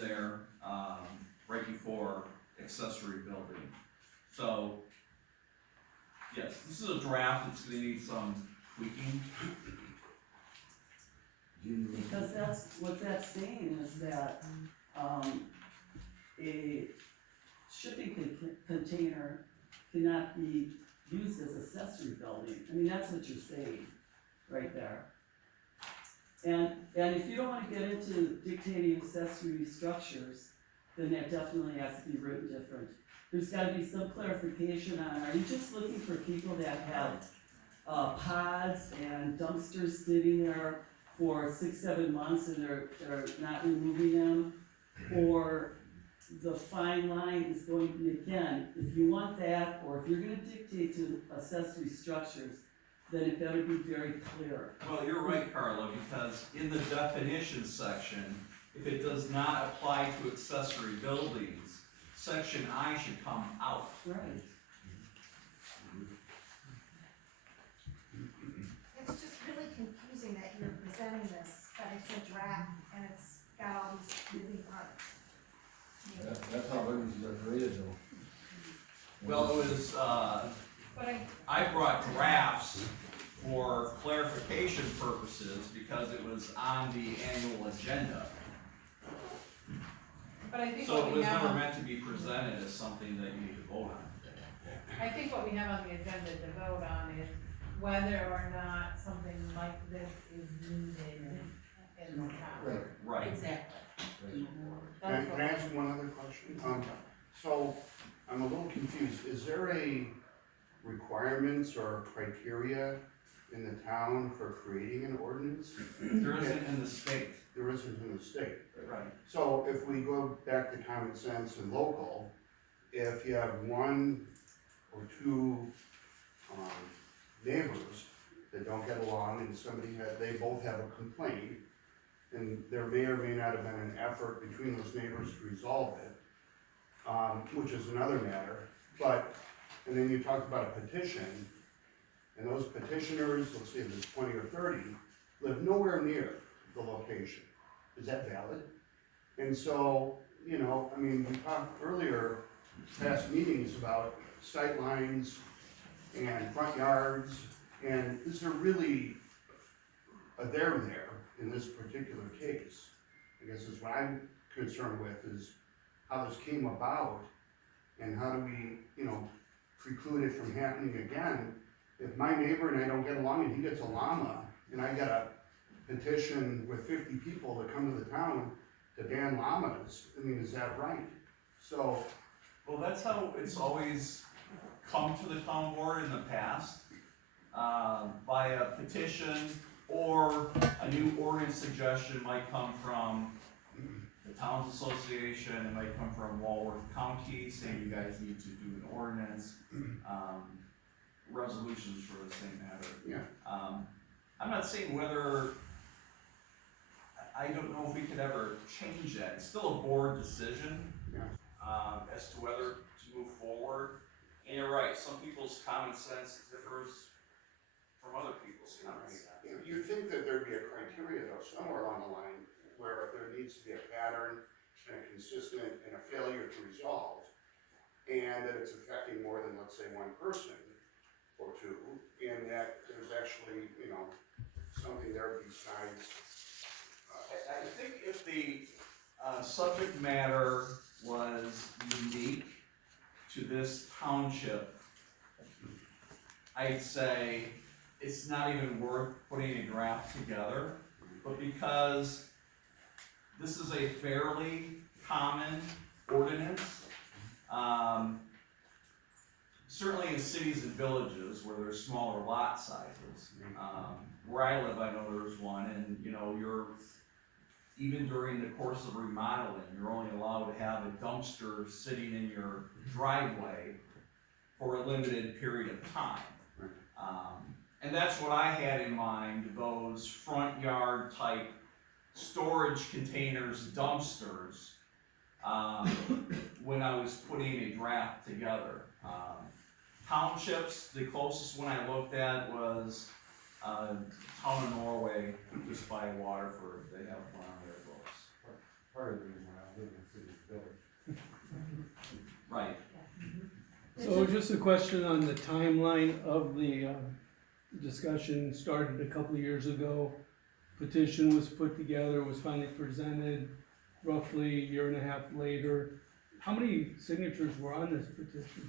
there, right before accessory building. So, yes, this is a draft, it's gonna need some tweaking. Because that's, what that's saying is that, a shipping container cannot be used as accessory building. I mean, that's what you're saying, right there. And if you don't wanna get into dictating accessory structures, then that definitely has to be written different. There's gotta be some clarification on, are you just looking for people that have, pods and dumpsters sitting there for 6-7 months and they're not removing them? Or the fine line is going to be, again, if you want that, or if you're gonna dictate to accessory structures, then it better be very clear. Well, you're right, Carla, because in the definitions section, if it does not apply to accessory buildings, section I should come out. Right. It's just really confusing that you're presenting this, but it's a draft and it's got all these moving parts. That's how buildings are created though. Well, it was, But I brought drafts for clarification purposes because it was on the annual agenda. But I think So it what we was have never on, meant to be presented as something that you need to vote on. I think what we have on the agenda to vote on is whether or not something like this is needed in the town. Right. Right. Exactly. Can I ask one other question? So, I'm a little confused, is there a requirements or criteria in the town for creating an ordinance? There isn't in the state. There isn't in the state. Right. So if we go back to common sense and local, if you have one or two, neighbors that don't get along and they both have a complaint, and there may or may not have been an effort between those neighbors to resolve it, which is another matter, and then you talked about a petition, and those petitioners, let's say there's 20 or 30, live nowhere near the location. Is that valid? And so, we talked earlier, past meetings about sight lines and front yards, and is there really a there in this particular case? I guess is what I'm concerned with, is how this came about, and how do we, preclude it from happening again? If my neighbor and I don't get along and he gets a llama, and I got a petition with 50 people that come to the town to ban llamas, is that right? So, Well, that's how it's always come to the town board in the past, by a petition, or a new ordinance suggestion might come from the Towns Association, it might come from Walworth County, saying you guys need to do an ordinance, resolutions for the same matter. yeah, I'm not saying whether, I don't know if we could ever change that, it's still a board decision. Yeah. As to whether to move forward, and you're right, some people's common sense differs from other people's common sense. you'd think that there'd be a criteria though, somewhere along the line, where there needs to be a pattern and a consistent and a failure to resolve, and that it's affecting more than, let's say, one person or two, and that there's actually, something there besides, I think if the, subject matter was unique to this township, I'd say it's not even worth putting a draft together, but because this is a fairly common ordinance, certainly in cities and villages where there's smaller lot sizes, where I live, I know there's one, and even during the course of remodeling, you're only allowed to have a dumpster sitting in your driveway for a limited period of time. And that's what I had in mind, those front yard type storage containers, dumpsters, when I was putting a draft together. Townships, the closest one I looked at was, town of Norway, just by Waterford, they have one on their books. Part of the reason why I live in So just a question on the timeline of the, discussion started a couple of years ago. Petition was put together, was finally presented roughly a year and a half later. How many signatures were on this petition?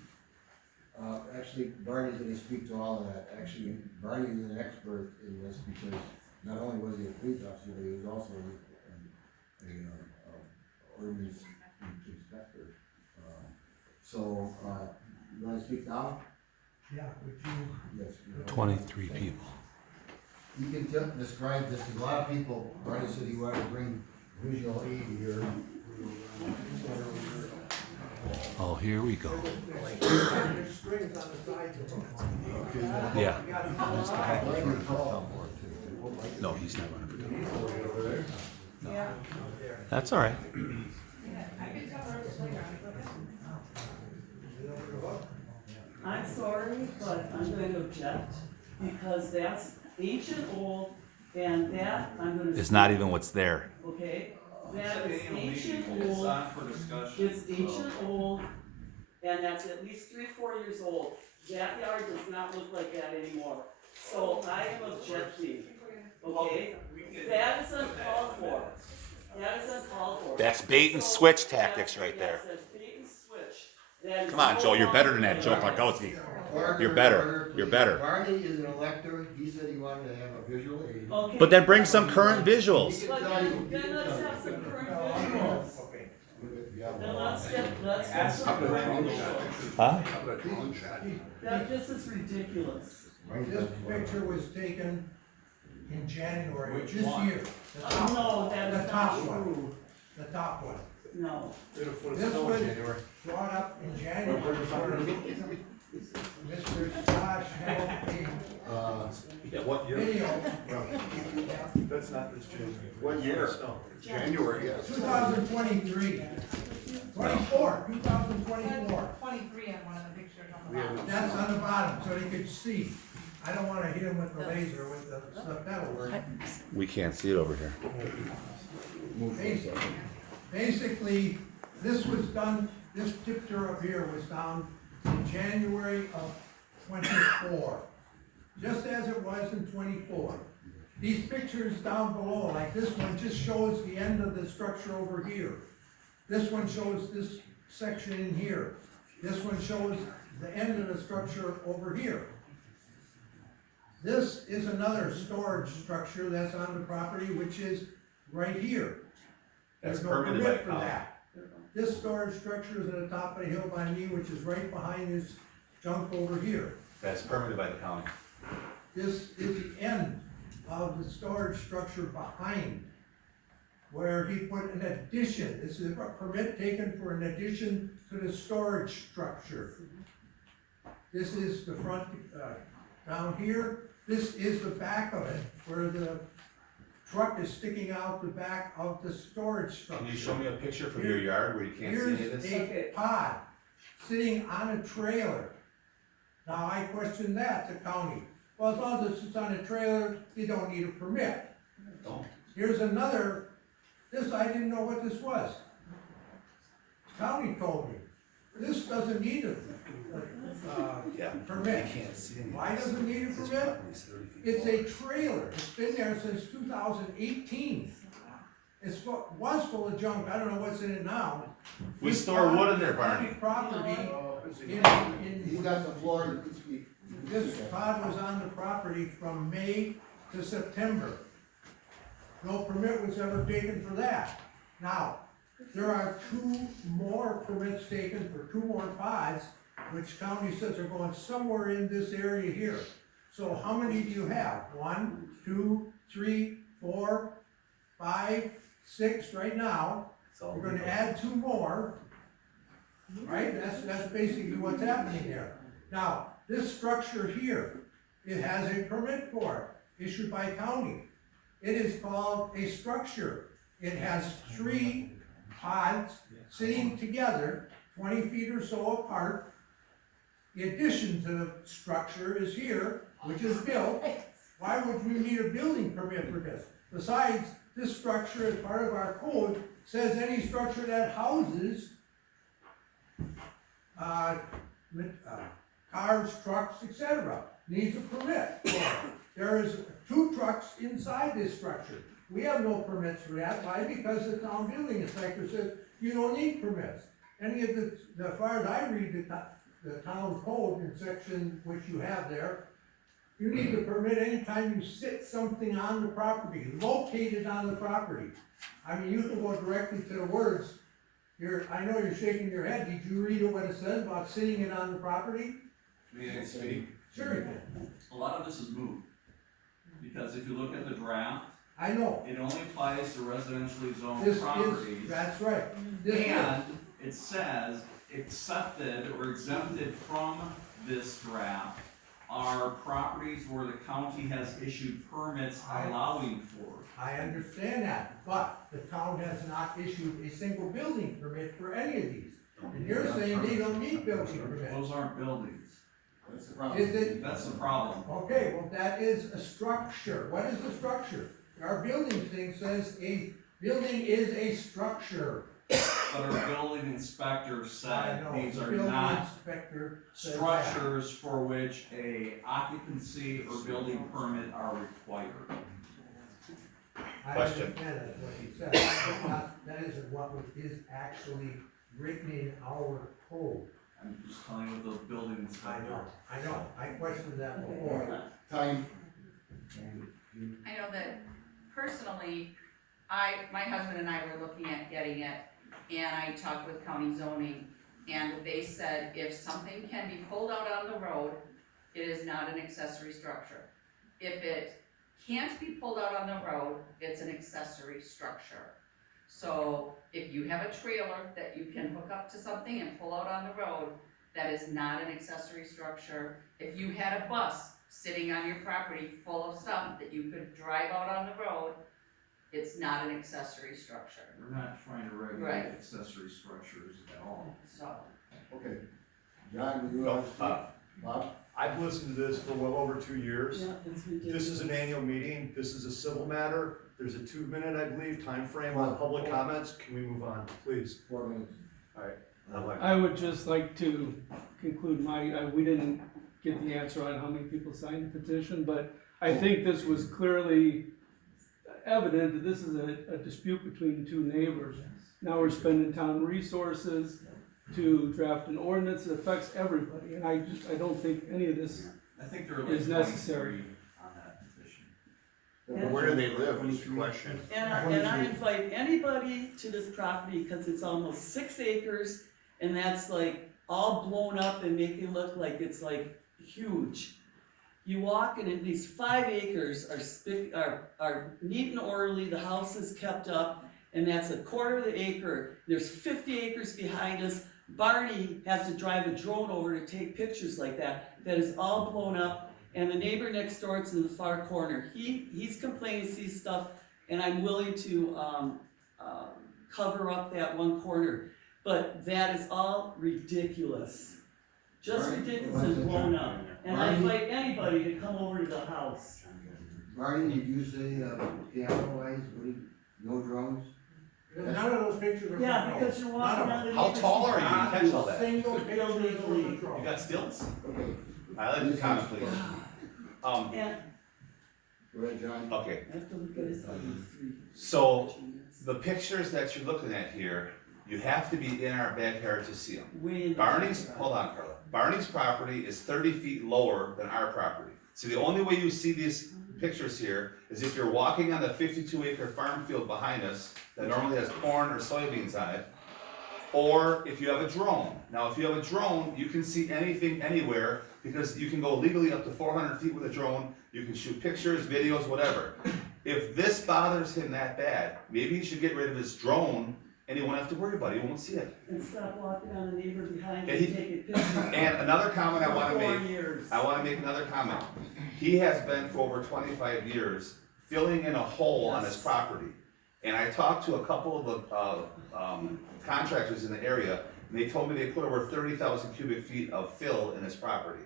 Actually, Barney's gonna speak to all of that. Actually, Barney is an expert in this because not only was he a police officer, but he was also a ordinance inspector. So, you wanna speak now? Yeah, would you? Yes. 23 people. You can describe this, because a lot of people, Barney said he wanted to bring visual aid here. Oh, here we go. There's strings on the sides of them. Yeah. You gotta- No, he's not running for governor. Yeah. That's all right. Yeah, I can cover the playground, I'm sorry, but I'm going to object, because that's ancient old, and that, I'm gonna. It's not even what's there. Okay, It's that an is annual ancient meeting, it's old, on for discussion. it's ancient old, and that's at least 3-4 years old. That yard does not look like that anymore, so I am objecting, okay? That is uncalled for, that is uncalled for. That's bait and switch tactics right there. Yes, that's bait and switch. That is Come on, no Joe, you're better than longer- that, Joe Parkowski. Order, You're better. order, You're please. better. Barney is an elector. He said he wanted to have a visual aid. Okay. But then bring some current visuals. He But can tell you. then let's have some current visuals. Okay. Then let's get Ask some him to current bring the visuals. Huh? This is ridiculous. This picture was taken in January, Which this one? year. The top- No, that The is top not one, true. the top one. No. This was brought up in January, where Mr. Josh held a Yeah, what video, That's not this January. What year? January, yes. 2023, 24, 2024. 23 on one of the pictures on the We have bottom. That's on the bottom, so they could see. I don't wanna hit him with the laser, with the pedal. We can't see it over here. Basically, this was done, this picture up here was done in January of 24, just as it was in 24. These pictures down below, like this one, just shows the end of the structure over here. This one shows this section in here. This one shows the end of the structure over here. This is another storage structure that's on the property, which is right here. That's There's no permitted by permit for county. that. This storage structure is at the top of the hill by me, which is right behind this junk over here. That's permitted by the county. This is the end of the storage structure behind, where he put an addition. This is a permit taken for an addition to the storage structure. This is the front, down here. This is the back of it, where the truck is sticking out the back of the storage structure. Can you show me a picture from your yard where you can't see any of Here's this? a pod sitting on a trailer. Now, I question that, the county. Well, as long as it's on a trailer, you don't need a permit. Don't. Here's another, this, I didn't know what this was. County told me, this doesn't need a permit. Why doesn't it need a permit? It's a trailer, it's been there since 2018. Was full of junk, I don't know what's in it now. We store wood in there, Barney. Property, He's in, got the floor, you can speak. this pod was on the property from May to September. No permit was ever taken for that. Now, there are 2 more permits taken for 2 more pods, which county says are going somewhere in this area here. So how many do you have? 1, 2, 3, 4, 5, 6 right now. We're gonna add 2 more. Right, that's basically what's happening there. Now, this structure here, it has a permit for it, issued by county. It is called a structure. It has 3 pods sitting together, 20 feet or so apart. The addition to the structure is here, which is built. Why would we need a building permit for this? Besides, this structure, as part of our code, says any structure that houses cars, trucks, etc., needs a permit for it. There is 2 trucks inside this structure. We have no permits for that, why? Because the town building inspector says you don't need permits. Any of as far as I read the town code in section which you have there, you need to permit anytime you sit something on the property, located on the property. I mean, you can go directly to the words. I know you're shaking your head, did you read what it says about sitting it on the property? May I speak? Sure you can. A lot of this is moot, because if you look at the draft, I know, it only applies to residentially zoned this is, properties. that's right. This is. And it says accepted or exempted from this draft are properties where the county has issued permits allowing for. I understand that, but the town has not issued a single building permit for any of these. And you're saying they don't need building permits. Those aren't buildings. That's the problem. Is it, That's the problem. okay, well, that is a structure. What is a structure? Our building thing says a building is a structure. But our building inspector I said know, these the are building not inspector says that. structures for which a occupancy or building permit are required. I Question. understand that's what he said, but that isn't what is actually written in our code. I'm just telling you what the building inspector. I know, I questioned that Okay. before. Time. I know that personally, my husband and I were looking at getting it, and I talked with county zoning, and they said if something can be pulled out on the road, it is not an accessory structure. If it can't be pulled out on the road, it's an accessory structure. So if you have a trailer that you can hook up to something and pull out on the road, that is not an accessory structure. If you had a bus sitting on your property full of stuff that you could drive out on the road, it's not an accessory structure. We're not trying to regulate Right. accessory structures at all. So, Okay. John, do you No, want to speak? Bob? I've listened to this for well over 2 years. Yeah, it's ridiculous. This is an annual meeting, this is a civil matter, there's a 2-minute, I believe, time frame on public comments, can we move on, please? 4 minutes. I'd like- I would just like to conclude we didn't get the answer on how many people signed the petition, but I think this was clearly evident that this is a dispute between 2 neighbors. Now we're spending town resources to draft an ordinance that affects everybody, and I don't think any of this, I think there are like Is necessary. 23 on that petition. And- Where do they live is the question. And I invite anybody to this property, cause it's almost 6 acres, and that's like all blown up and make it look like it's like huge. You walk and at least 5 acres are neat and orderly, the house is kept up, and that's a quarter of the acre. There's 50 acres behind us. Barney has to drive a drone over to take pictures like that. That is all blown up, and the neighbor next door, it's in the far corner. He's complaining, sees stuff, and I'm willing to, cover up that one corner. But that is all ridiculous. Just Right. ridiculous and blown up. And I invite anybody to come over to the house. Marty, did you say, piano wise, no drones? None of those pictures are. from Yeah, drones. because you're walking None on of the. How tall are you? them. You catch all that? Single But picture illegally. from the drone. You got stilts? Okay, I like the comment, please. And go ahead, John. Okay, I have to look at his other 3. So, the pictures that you're looking at here, you have to be in our backyard to see them. Way in the Barney's, back. hold on, Carla. Barney's property is 30 feet lower than our property. So the only way you see these pictures here is if you're walking on the 52-acre farm field behind us that normally has corn or soybeans on it, or if you have a drone. Now, if you have a drone, you can see anything anywhere because you can go legally up to 400 feet with a drone. You can shoot pictures, videos, whatever. If this bothers him that bad, maybe he should get rid of his drone and he won't have to worry about it. He won't see it. And stop walking on the neighbor behind you Yeah, and he- taking pictures. And another comment I wanna For 4 make, years. I wanna make another comment. He has been for over 25 years filling in a hole on his property. And I talked to a couple of the, contractors in the area, and they told me they put over 30,000 cubic feet of fill in his property.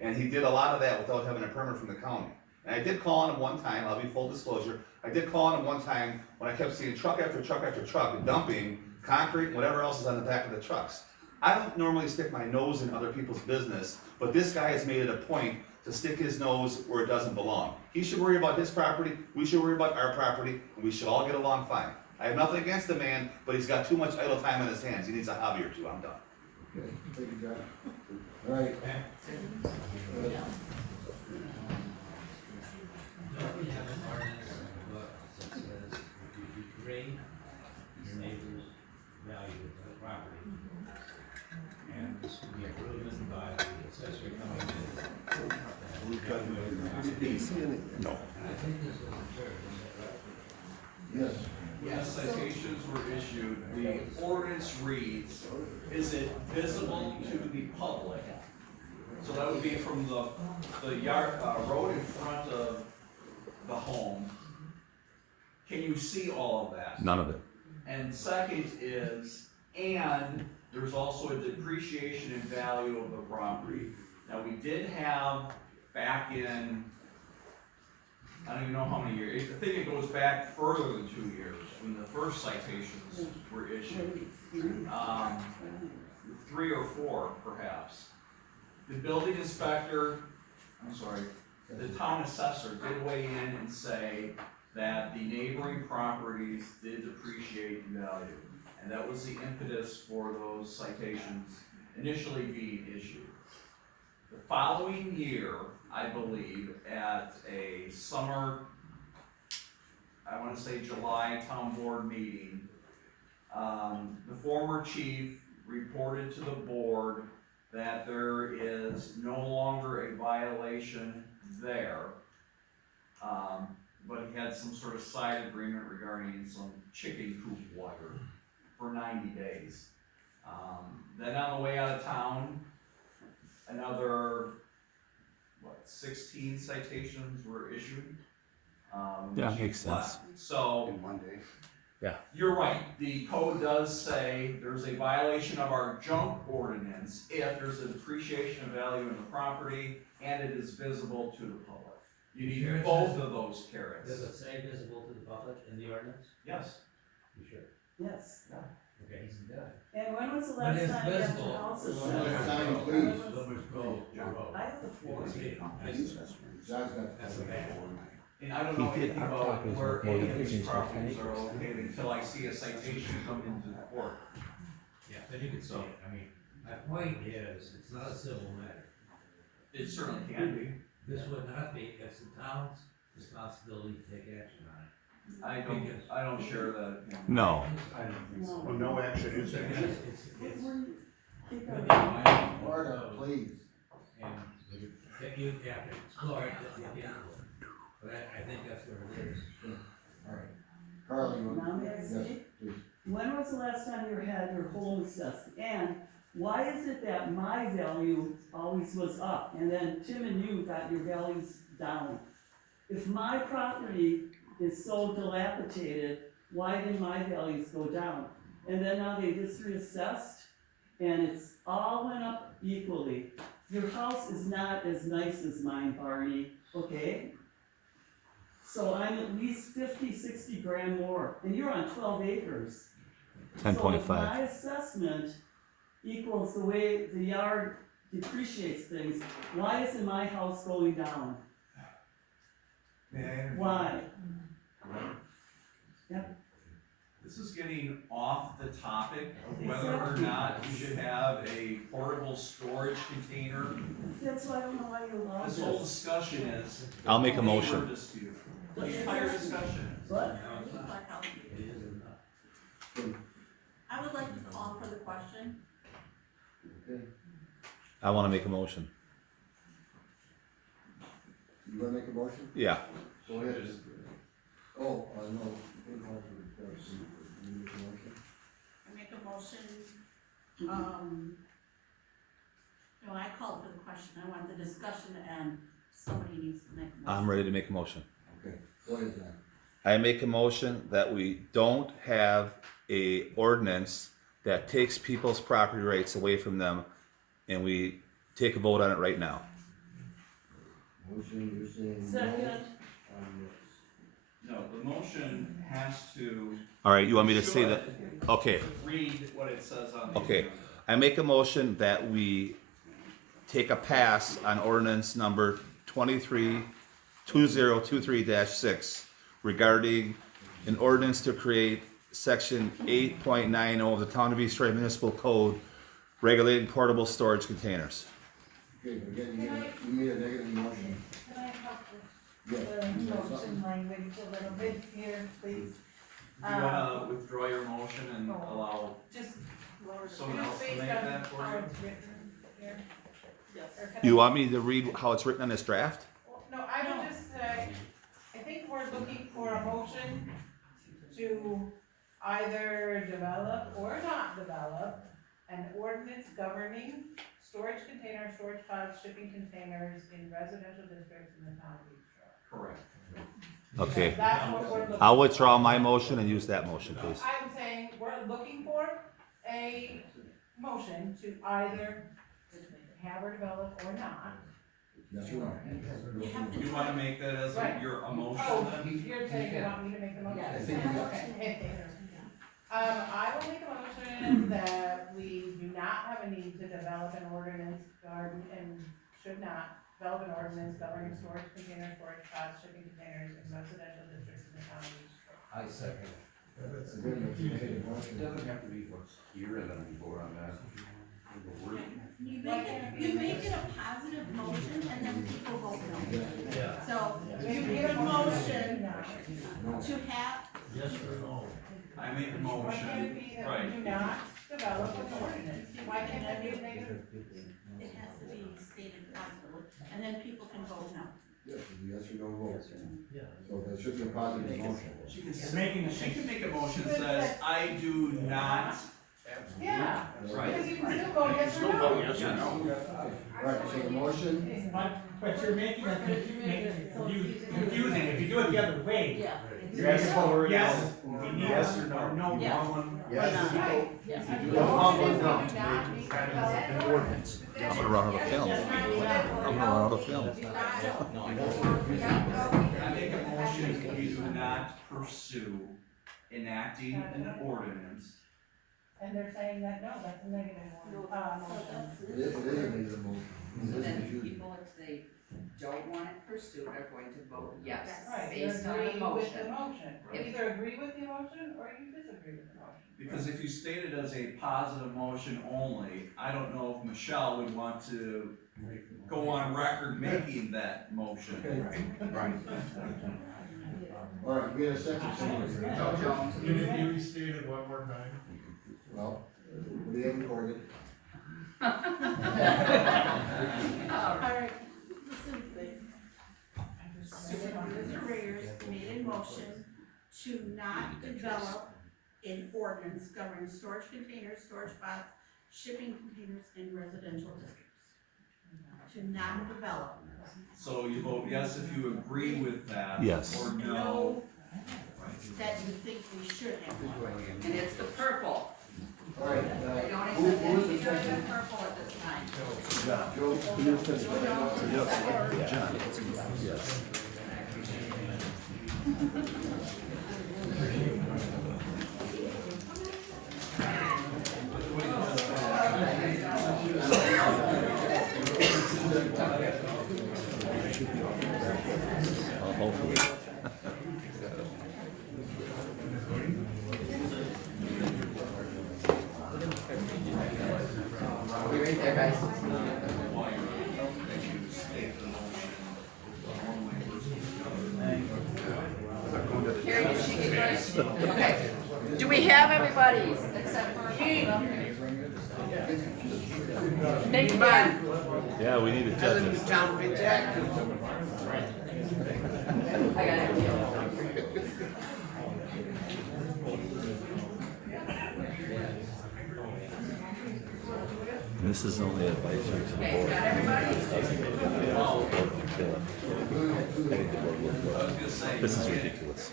And he did a lot of that without having a permit from the county. And I did call on him one time, I'll be full disclosure, I did call on him one time when I kept seeing truck after truck after truck dumping concrete and whatever else is on the back of the trucks. I don't normally stick my nose in other people's business, but this guy has made it a point to stick his nose where it doesn't belong. He should worry about his property, we should worry about our property, and we should all get along fine. I have nothing against the man, but he's got too much idle time in his hands, he needs a hobby or two, I'm done. Okay, thank you, John. All right. Don't we have an ordinance in the book that says if you degrade your neighbor's value of the property, and this can be proven by the assessor coming in. No. And I think this is observed, is that right? Yes. Yes, citations were issued, the ordinance reads, is it visible to the public? So that would be from the yard, road in front of the home. Can you see all of that? None of it. And second is, and there's also a depreciation in value of the property. Now, we did have back in, I don't even know how many years, I think it goes back further than 2 years, when the first citations were issued. 3 or 4 perhaps. The building inspector, the town assessor did weigh in and say that the neighboring properties did depreciate in value. And that was the impetus for those citations initially being issued. The following year, I believe, at a summer, I wanna say July town board meeting, the former chief reported to the board that there is no longer a violation there. But he had some sort of side agreement regarding some chicken coop wire for 90 days. Then on the way out of town, another, 16 citations were issued. Yeah, which makes he left. sense. So, In one day. you're right, the code does say there's a violation of our junk ordinance if there's a depreciation of value in the property and it is visible to the public. You Sure need it both says- of those carrots. Does it say visible to the public in the ordinance? Yes. You sure? Yes. Okay, he's done. And when was the But last it's time you had visible. your house One more assessed? time, please. Lumber's Grove Road. I have the floor. You can see it. John's got. That's okay. And I don't know He did anything about outtalk his where more any than of these 15 square properties are acres. located until I see a citation come into the court. Yeah, then you can see it. I mean, my point is, it's not a civil matter. It certainly can be. This would not be, it's the town's responsibility to take action on it. I don't share that. you know. No. No. Well, no action is Because action. it's, What it's. were you- keep But going. anyway, Order, please. And you have to explore it, at the end of it. But I think that's where it is. All right. Carly, you Now want? may I Yes, speak? please. When was the last time you had your home assessed? And why is it that my value always was up and then Tim and you got your values down? If my property is so dilapidated, why did my values go down? And then now they just reassessed and it's all went up equally. Your house is not as nice as mine, Barney, okay? So I'm at least 50, 60 grand more, and you're on 12 acres. 10.5. So if my assessment equals the way the yard depreciates things, why isn't my house going down? Why? This is getting off the topic of whether or not you should have a portable storage container. That's why I don't know why you allow This whole this. discussion is. I'll make a neighbor motion. dispute. The entire discussion is. What? Now, it's not, it is enough. I would like to call for the question. Okay. I wanna make a motion. You wanna make a motion? Yeah. Go ahead. Oh, no. You make a motion? I make a motion, no, I called for the question, I want the discussion and somebody needs to make a motion. I'm ready to make a motion. Okay, go ahead, John. I make a motion that we don't have a ordinance that takes people's property rights away from them, and we take a vote on it right now. Motion, you're saying no Second. on this. No, the motion has to. All right, you want me to say that? should Okay, Read what it says on the. okay. agenda. I make a motion that we take a pass on ordinance number 2023-6 regarding an ordinance to create section 8.90 of the Town of East Troy Municipal Code regulating portable storage containers. Okay, again, you made a negative motion. Can I help Yes. with the motion language a little bit here, please? Do you wanna withdraw your motion and allow Just someone else to based make on that for how you? it's written here. Yes. Or can You I- want me to read how it's written on this draft? Well, no, I would just say, I think we're looking for a motion to either develop or not develop an ordinance governing storage containers, storage pods, shipping containers in residential districts in the town of East Troy. Correct. Okay, That's what we're looking for. I'll withdraw my motion and use that motion, please. I'm saying we're looking for a motion to either have or develop or not. Yes, you are. You wanna make that as Right. your a motion Oh, then? you're saying you want me to make the motion? Yes. I think you got- Okay. I will make a motion that we do not have a need to develop an ordinance and should not develop an ordinance governing storage containers, storage pods, shipping containers in residential districts in the town of East Troy. I second. Again, you made a motion. It doesn't have to be what's here and then we vote on that. The word. You make it a positive motion and then people vote no. Yeah. So, you Make get a motion No. to have, Yes or no? I make a Why can't it motion, be that right. we do not develop an ordinance? Why can't that be made? it has to be stated positively, and then people can vote no. Yes, yes or no vote. Yeah. So there should be a positive motion. She can make a motion that says, I do not, Yeah, right? because you can still vote yes or no. Yes or no. Right, so the motion, But you're making it confusing, if you do it the other way, Yeah. you're asking for yes, we need Yes or no? no, Yeah. wrong one. Yes. Right. Yes. The do not motion is vote no. we do not need to develop an ordinance. I'm gonna run out of film. I'm gonna run out of film. I make a motion, we do not pursue enacting an ordinance. And they're saying that, no, that's a negative one, motion. it is a negative motion. So It is then confusing. people, if they don't want it pursued, are going to vote yes, Right, you based on the agree with the motion. motion. Right. Either agree with the motion or you disagree with the motion. Because if you state it as a positive motion only, I don't know if Michelle would want to go on record making that motion. Right. All right, we had a second. Joe Jones. Can you restate it one more time? Well, we have recorded. Alright, listen, please. Mr. Reyes made a motion to not develop an ordinance governing storage containers, storage pods, shipping containers in residential districts. To not develop. So you vote yes if you agree with that. Yes. Or no. No, that you think we should have one. And it's the purple. All right, We don't who accept was the anything other second? than purple at this time. Joe, can you finish? Yes. Hopefully. Carrie, did she get yours? Okay. Do we have everybody except for? Thank you, Ben. Yeah, we need a judges. I got it. This is only advisory to the Okay, board. got everybody? This is ridiculous.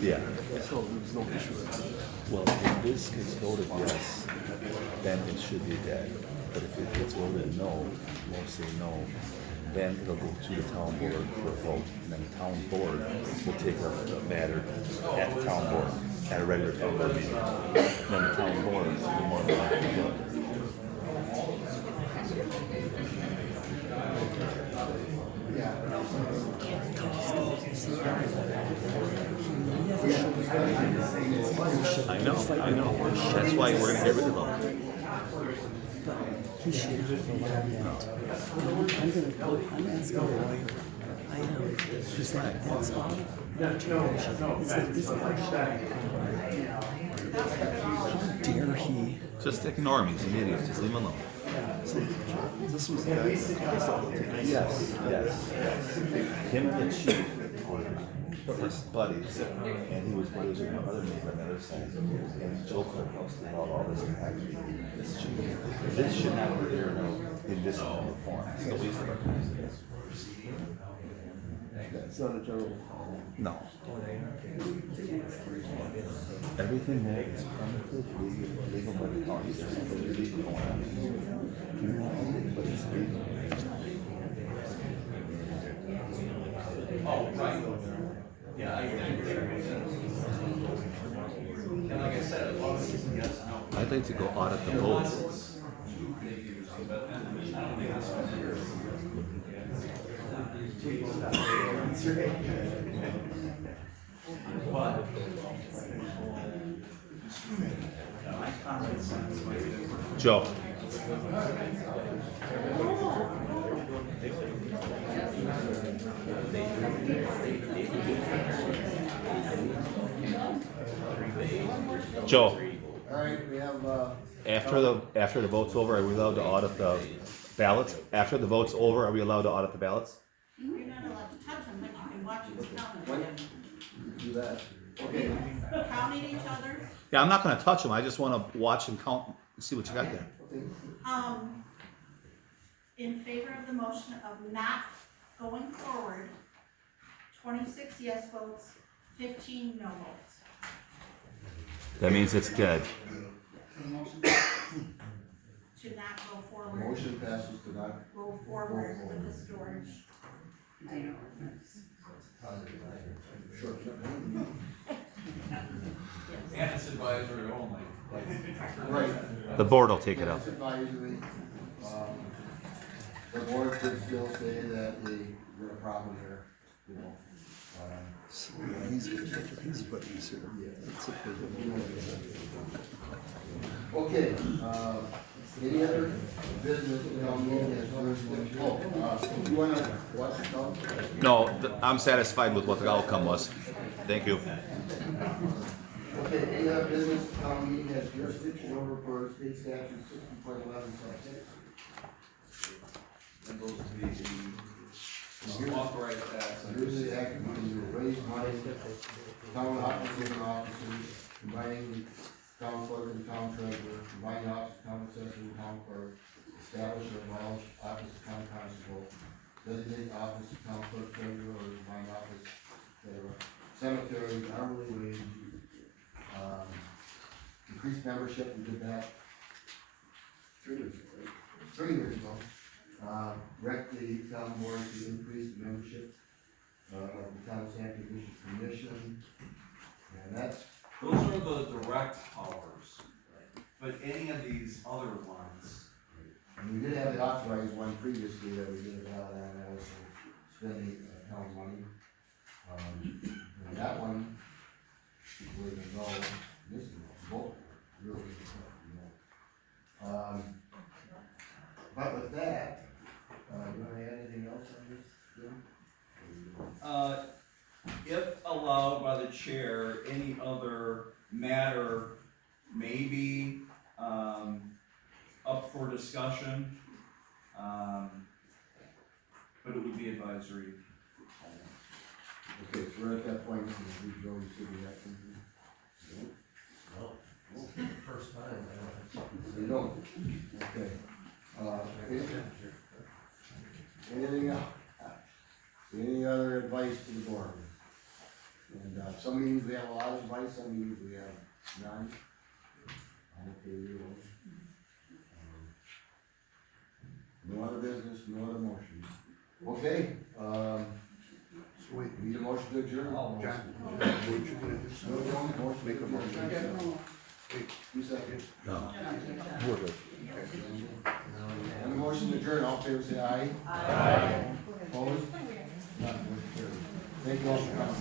Yeah. Well, if this gets voted yes, then it should be dead. But if it gets voted no, most say no, then it'll go to the town board for a vote, and then the town board will take up the matter at the town board, at a regular town board meeting. Then the town board will be more than likely to vote. I know, that's why we're gonna get rid of them. He should have allowed that. I'm asking the lawyer. I am. Just like, that's all. It's like this part. How dare he? Just ignore me, he's an idiot, just leave him alone. This was. Yes. Him and the chief were his buddies, and he was buddies with my other neighbor on the other side. And Joe Cookhouse did all this impact. This should not be there in this form. It's the least of our business. It's not a general. No. Everything there is permitted, legal by the county. There's nothing illegal going on. But it's legal. Oh, right. Yeah, I and like I said, as long as it's yes, no. I'd like to go audit the votes. But my common sense might be different. Joe. Joe, Alright, we have, after the vote's over, are we allowed to audit the ballots? After the vote's over, are we allowed to audit the ballots? You're not allowed to touch them, but you can watch them count What? them. do that. Counting each other. Yeah, I'm not gonna touch them, I just wanna watch and count, and see what you got there. In favor of the motion of not going forward, 26 yes votes, 15 no votes. That means it's dead. To not go forward, Motion passes to not. go forward with the storage. Sure. And it's advisory only. Right. The board will take it up. It's advisory. The board could still say that there's a problem here, you know. He's buddies here. Okay, any other business town meeting has jurisdiction? You wanna, what's the call? No, I'm satisfied with what the outcome was. Thank you. Okay, any other business town meeting has jurisdiction over for state statute 60.11 And those to be authorized acts. Here's the act to raise money, town officers and officers, combining the town clerk and town treasurer, combining office, town assessor and town clerk, establish or abolish office of town constable, designate office of town clerk treasurer or combined office, etc. Cemetery, hourly wage, increased membership, we did that 3 years ago. 3 years ago. Direct the town board to increase the membership of the town sanitation commission, and that's. Those are the direct powers. But any of these other ones, And we did have the authorized one previously that we did a ballot on, that was for spending town money. And that one was a no, this is a vote, really, no. But with that, you wanna add anything else on this, Jim? if allowed by the chair, any other matter may be, up for discussion. But it would be advisory. Okay, so we're at that point, we go to city action. First time. You don't, okay. Anything else? Any other advice to the board? And, some meetings we have a lot of advice, some meetings we have none. I'm okay with you. No other business, no other motion. Okay, So wait, need a motion to adjourn? John, what you gonna do? Motion, Make a motion. Two seconds. No, we're good. On the motion to adjourn, all in favor say aye. Aye. Opposed? None, motion carried. Thank you all for coming.